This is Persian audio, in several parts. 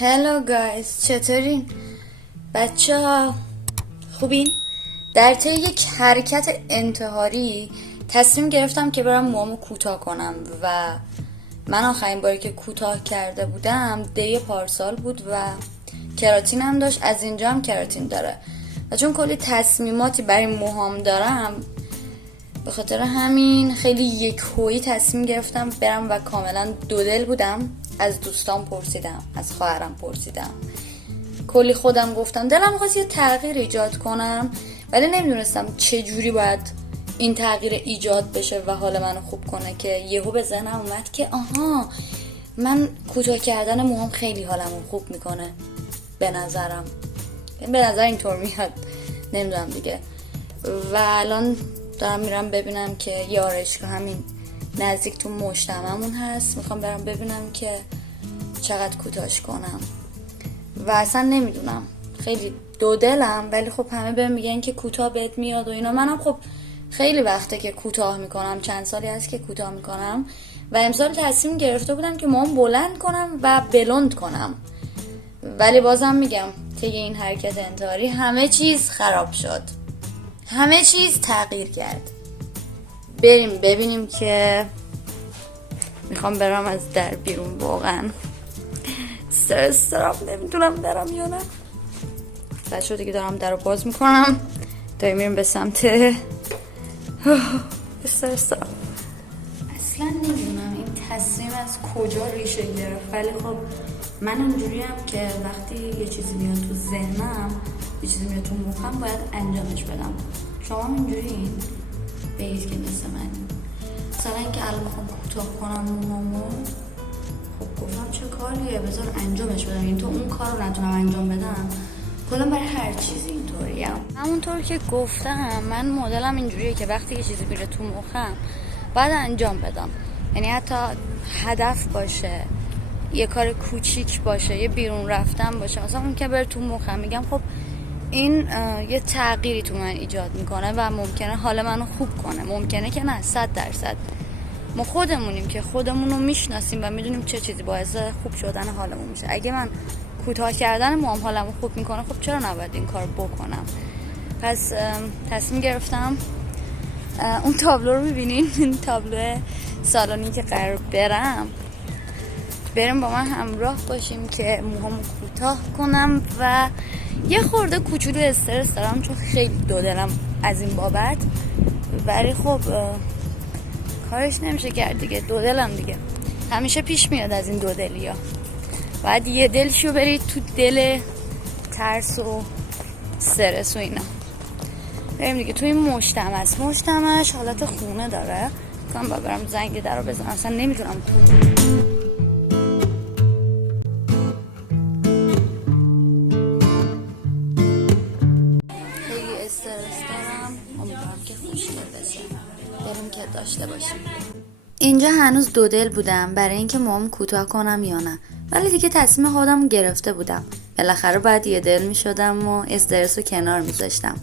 هلو گایز، چطورین بچه ها؟ خوبین؟ در طی یک حرکت انتحاری تصمیم گرفتم که برم موامو کوتاه کنم و من آخرین باری که کوتاه کرده بودم دی پارسال بود و کراتین هم داشت. از اینجا هم کراتین داره و چون کلی تصمیماتی برای موهام دارم به خاطر همین خیلی یکهویی تصمیم گرفتم برم و کاملا دودل بودم. از دوستان پرسیدم، از خواهرم پرسیدم، کلی خودم گفتم دلم می‌خواست یه تغییر ایجاد کنم ولی نمیدونستم چه جوری باید این تغییر ایجاد بشه و حال منو خوب کنه که یهو به ذهنم اومد که آها، من کوتاه کردن موهام خیلی حالمو خوب میکنه. به نظر اینطور میاد، نمیدونم دیگه. و الان دارم میرم ببینم که یه آرایشگاه همین نزدیک تو مجتمعمون هست، میخوام برم ببینم که چقدر کوتاهش کنم و اصلا نمیدونم، خیلی دودلم ولی خب همه بهم میگن که کوتاه بهت میاد و اینا. منم خب خیلی وقته که کوتاه میکنم، چند سالی هست که کوتاه میکنم و امسال تصمیم گرفته بودم که موام بلند کنم و بلند کنم، ولی بازم میگم طی این حرکت انتحاری همه چیز خراب شد، همه چیز تغییر کرد. بریم ببینیم که میخوام برم از در بیرون، واقعا استرس دارم، نمیدونم برم یا نه. بچه دیگه دارم در رو باز میکنم، داریم میریم به سمت استرس دارم. اصلا نمیدونم این تصمیم از کجا ریشه گرفت، ولی خب من اونجوری هم که وقتی یه چیزی میاد تو ذهنم، یه چیزی میاد تو مخم، باید انجامش بدم. شما اینجوری بگید که مثل من. مثلا اینکه الان میخوام کوتاه کنم موهامو، خب گفتم چه کاریه، بذار انجامش بدم. این تو اون کار رو نتونم انجام بدم، کلا برای هر چیزی اینطوریم. همونطور که گفتم من مدلم اینجوریه که وقتی یه چیزی میره تو مخم باید انجام بدم. یعنی حتی هدف باشه، یه کار کوچیک باشه، یه بیرون رفتن باشه، مثلا اون که بره تو مخم میگم خب این یه تغییری تو من ایجاد میکنه و ممکنه حال منو خوب کنه. ممکنه که نه، 100%. ما خودمونیم که خودمون رو میشناسیم و میدونیم چه چیزی باعث خوب شدن حالمون میشه. اگه من کوتاه کردن موام حالمو خوب میکنه، خب چرا نباید این کار بکنم؟ پس تصمیم گرفتم. اون تابلو رو میبینین؟ این تابلو سالونی که قرار بریم با من همراه باشیم که موهامو کوتاه کنم و یه خورده کوچولو استرس دارم چون خیلی دودلم از این بابت، ولی خب کارش نمیشه کرد دیگه، دودلم دیگه، همیشه پیش میاد از این دودلی ها. باید یه دلشو برید تو دل ترس و استرس و اینا. بریم دیگه. تو این مجتمعش حالت خونه داره، کنم با برم زنگ در رو بزنم، اصلا نمیدونم تو داشته باشیم. اینجا هنوز دودل بودم برای اینکه موام کوتاه کنم یا نه، ولی دیگه تصمیم خودم گرفته بودم. بالاخره باید یه دل می شدم و استرس رو کنار می ذاشتم.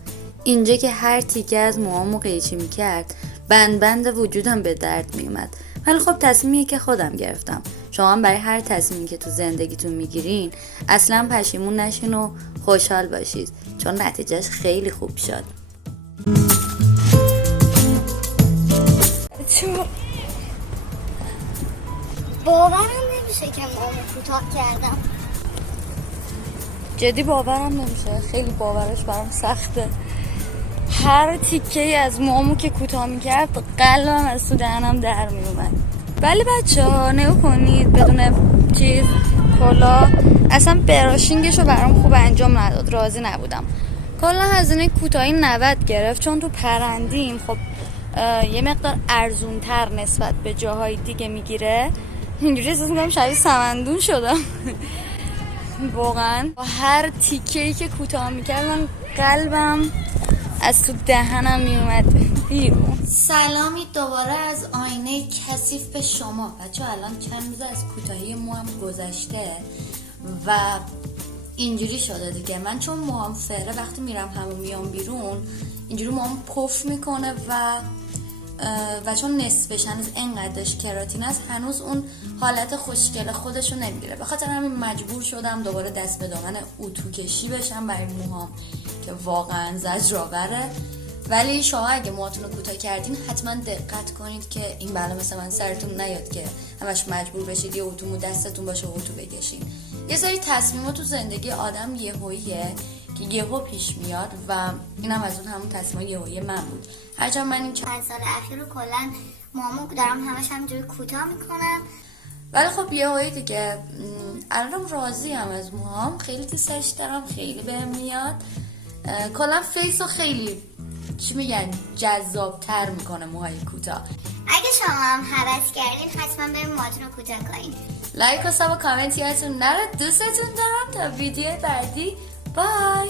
اینجا که هر تیکه از موامو قیچی می کرد، بند وجودم به درد می اومد. ولی خب تصمیمی که خودم گرفتم. شما هم برای هر تصمیمی که تو زندگیتون میگیرین اصلا پشیمون نشین و خوشحال باشید، چون نتیجهش خیلی خوب شد. باورم نمیشه که موامو کوتاه کردم. جدی باورم نمیشه، خیلی باورش برام سخته. هر تیکه‌ای از موامو که کوتاه میکرد قلبم از تو دهنم در میومد. ولی بچه‌ها نگاه کنید، بدون چیز کلا اصلا براشینگشو برام خوب انجام نداد، راضی نبودم. کلا هزینه کوتاهی 90 گرفت، چون تو پرندیم خب یه مقدار ارزونتر نسبت به جاهای دیگه میگیره. اینجوری احساس میکنم شبیه سمندون شدم. واقعا با هر تیکه‌ای که کوتاه میکرد من قلبم از تو دهنم میومد بیرون. سلامی دوباره از آینه کثیف به شما بچه. الان چند روز از کوتاهی موام گذشته و اینجوری شده دیگه. من چون موام فره وقتی میرم همون میام بیرون اینجوری موام پف میکنه و و چون نصفش هنوز اینقدرش کراتین است هنوز اون حالت خوشگل خودشو نمیگیره. به خاطر همین مجبور شدم دوباره دست به دامن اتو کشی بشم برای موهام که واقعا زجرآوره. ولی شما اگه موهاتون رو کوتاه کردین حتما دقت کنید که این بلا مثل من سرتون نیاد که همش مجبور بشید یه اتو دستتون باشه و اتو بکشین. یه سری تصمیمات تو زندگی آدم یهوییه که یهو پیش میاد و اینم از اون همون تصمیم یهویی من بود. هرچند من این 5 سال اخیر رو کلا موامو دارم همش همینجوری کوتاه میکنم، ولی خب یهویی دیگه الان راضی ام از موهام، خیلی دوستش دارم، خیلی بهم میاد. کلا فیس رو خیلی چی میگن جذاب‌تر میکنه موهای کوتاه. اگه شما هم هوس کردین حتما بریم موهاتون رو کوتاه کنین. لایک و ساب و کامنت یادتون نره. دوستتون دارم. تا ویدیو بعدی. بای.